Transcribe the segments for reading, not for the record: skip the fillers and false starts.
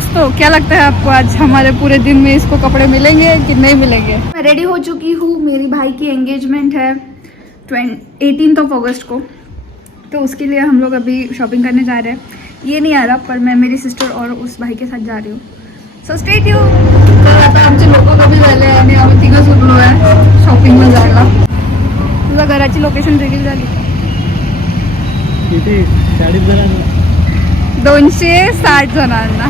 दोस्तों क्या लगता है आपको आज हमारे पूरे दिन में इसको कपड़े मिलेंगे कि नहीं मिलेंगे? मैं रेडी हो चुकी हूँ। मेरी भाई की एंगेजमेंट है 18 अगस्त को, तो उसके लिए हम लोग अभी शॉपिंग करने जा रहे हैं। ये नहीं आ रहा, पर मैं मेरी सिस्टर और उस भाई के साथ जा रही हूँ. So stay tune. तर आता आमचे लोक कमी झाले आणि आम्ही तिघं सुटलो आहे शॉपिंगला जायला. तुझ्या घराची लोकेशन रिव्हील झाली. किती 40 जणांना 260 जणांना.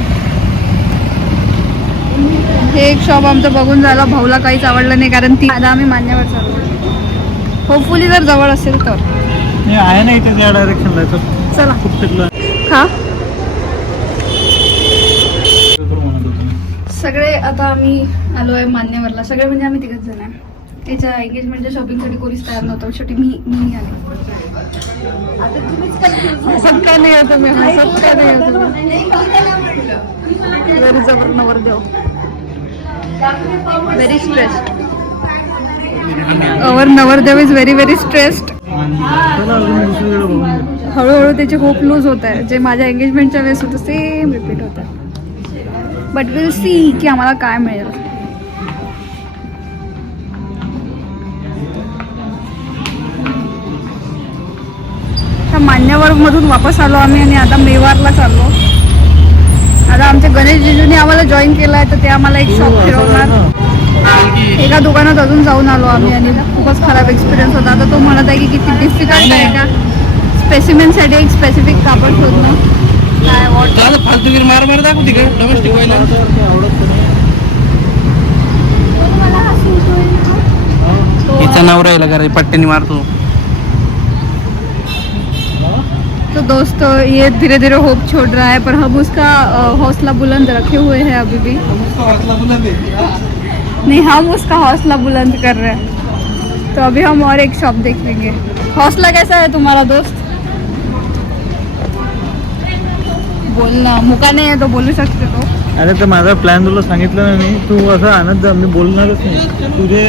हे एक शॉप आमचं बघून झालं. भाऊला काहीच आवडलं नाही, कारण ती आता आम्ही मान्यवर चाललो. होपफुली जर जवळ असेल तर हे आहे ना इथे त्या डायरेक्शनला. तर चला खूप फिरलं. हा. सगळे आता आम्ही आलो आहे मान्यवरला. सगळे म्हणजे आम्ही तिघच जण आहे. त्याच्या एंगेजमेंटच्या शॉपिंगसाठी कोणीच तयार नव्हतं. शेवटी मी आले. आता तुम्हीच हसत का नाही होतं? मी हसत का नाही होतं? व्हेरी जबर नवरदेव. Very stressed. अवर नवरदेव इज व्हेरी स्ट्रेस्ड. हळूहळू त्याचे होप लूज होत आहे. जे माझ्या एंगेजमेंटच्या वेळेस होतं सेम रिपीट होतं. बट विल सी की आम्हाला काय मिळेल. मान्यवर मधून वापस आलो आम्ही आणि आता मेवारला चाललो. आता आमच्या गणेश जिजूने आम्हाला जॉईन केलं आहे, तर ते आम्हाला एक शॉप फिरवणार. एका दुकानात अजून जाऊन आलो आम्ही आणि खूपच खराब एक्सपिरियन्स होता. आता तो म्हणत आहे की किती डिफिकल्ट आहे का स्पेसिमेनसाठी एक स्पेसिफिक कापड शोधणं. काय फालतूगिरी मार दाखव तिकडे डोमेस्टिक व्हायला हिचा नवरा यायला करा पट्ट्याने मारतो. तो दोस्त ये धीरे धीरे होप छोड़ रहा है, पर हम उसका हौसला बुलंद रखे हुए हैं अभी भी. नहीं, हम उसका हौसला बुलंद कर रहे हैं. तो अभी हम और एक शॉप देख लेंगे. हौसला कैसा है तुम्हारा दोस्त? बोलना मुका नहीं है तो बोलू शकते तो. अरे तर माझा प्लॅन तुला सांगितलं ना मी. तू असं आनंद मी बोलणारच नाही. तुझे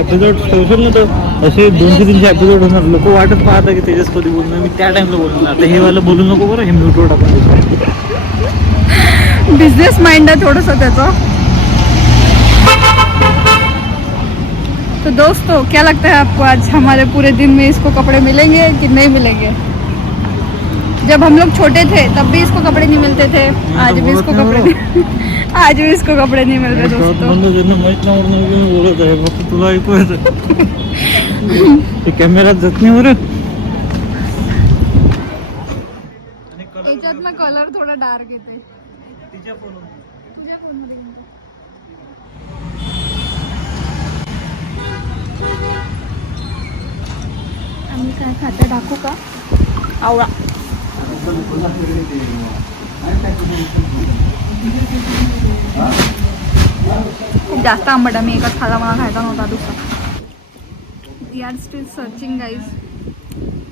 एपिसोड ठेवशील ना तर असे 200-300 एपिसोड होणार. लोक वाटत पाहता की तेजस कधी बोलणार. मी त्या टाइमला बोलणार. आता हे वाला बोलू नको बरं. हे म्यूटवर टाकून बिझनेस माइंड आहे थोडंसं त्याचं. तो दोस्तों क्या लगता है आपको आज हमारे पूरे दिन में इसको कपड़े मिलेंगे कि नहीं मिलेंगे? जब हम लोग छोटे थे तब भी इसको कपड़े नहीं मिलते थे. आज भी इसको कपड़े आज भी इसको कपड़े नहीं मिल रहे दोस्तों. बोलत आहे फक्त तुला ऐकू येतं. कॅमेऱ्यात जात नाही बरं. याच्यात ना कलर थोडा डार्क येते. तिच्या फोनवर तुझ्या फोनमध्ये आम्ही काय खाते दाखवू का? आवळा. खूप जास्त आंबट आहे. मी एकच खाला, मला खायचा नव्हता दुसरा. We are still searching guys.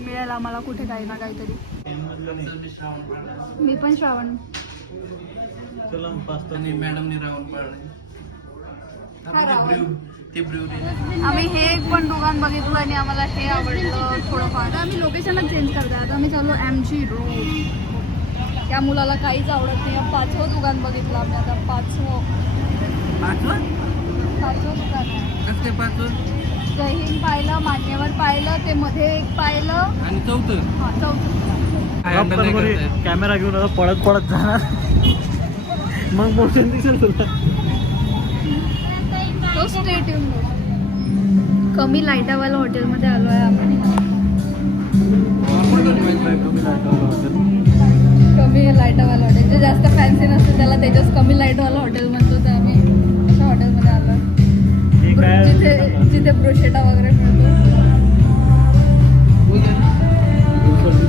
मिळेल आम्हाला कुठे काही ना काहीतरी. मी पण श्रावण. आम्ही हे एक पण दुकान बघितलं आणि आम्हाला हे आवडलं थोडंफार. आता आम्ही लोकेशनच चेंज करतो. आता आम्ही चाललो MG रोड. त्या मुलाला काहीच आवडत नाही. 5वं दुकान बघितलं आम्ही. आता 5वं दुकान आहे. जय हिंद पाहिलं, मान्यवर पाहिलं, ते मध्ये एक पाहिलं आणि चौथं. हां, चौथं. कॅमेरा घेऊन आता पळत जाणार. मग मोशन दिसेल तुला. तो स्ट्रेट येऊन कमी लाईटावाला हॉटेलमध्ये आलो आहे आपण. कमी लाईटावाला हॉटेल. जे जास्त फॅन्सी नसतं त्याला त्याच्याच कमी लाईटवाला हॉटेल म्हणतो. तर आम्ही अशा हॉटेलमध्ये आलो आहे जिथे ब्रोशेटा वगैरे मिळतो.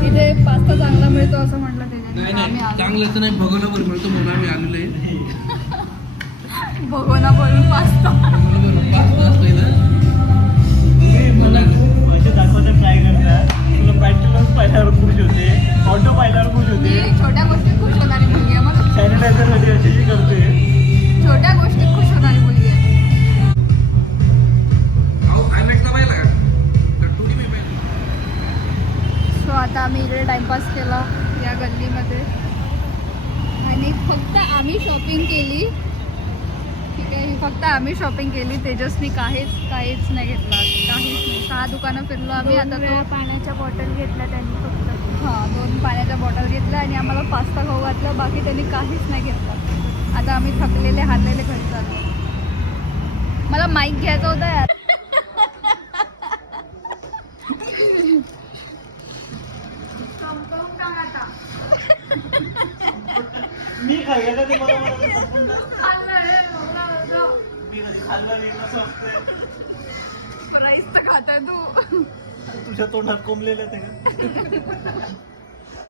इथे पास्ता चांगला मिळतो असं म्हटलं त्याच्यात. चांगलंच नाही भगोनावर मिळतो म्हणून आम्ही आलेलो आहे. भगोना बोलून पास्ता ट्राय करतात. तुला बॅटरी पाहिल्यावर खुश होते. ऑटो पाहिल्यावर खुश होते. छोट्या गोष्टीत खुश होणारी मुलगी आहे. मग सॅनिटायझर मध्ये अशी करते. छोट्या गोष्टीत खुश होणारी मुलगी आहे. सो आता आम्ही इकडे टाइमपास केला या गल्लीमध्ये आणि फक्त आम्ही शॉपिंग शॉपिंग केली. ठीक आहे, फक्त आम्ही शॉपिंग केली. तेजसनी काहीच नाही घेतला, काहीच नाही. 6 दुकानं फिरलो आम्ही. आता तो पाण्याच्या बॉटल घेतल्या त्यांनी फक्त. हां 2 पाण्याच्या बॉटल घेतल्या आणि आम्हाला पास्ता खाऊ घातला. बाकी त्यांनी काहीच नाही घेतलं. आता आम्ही थकलेले हारलेले घरी जातो. मला माईक घ्यायचा होता यार. मी खाल्लं का ते मला मी कधी खाल्लं नाही कसं असतं. राईस तर खाताय तू. तुझ्या तोंडात कोंबलेलं ते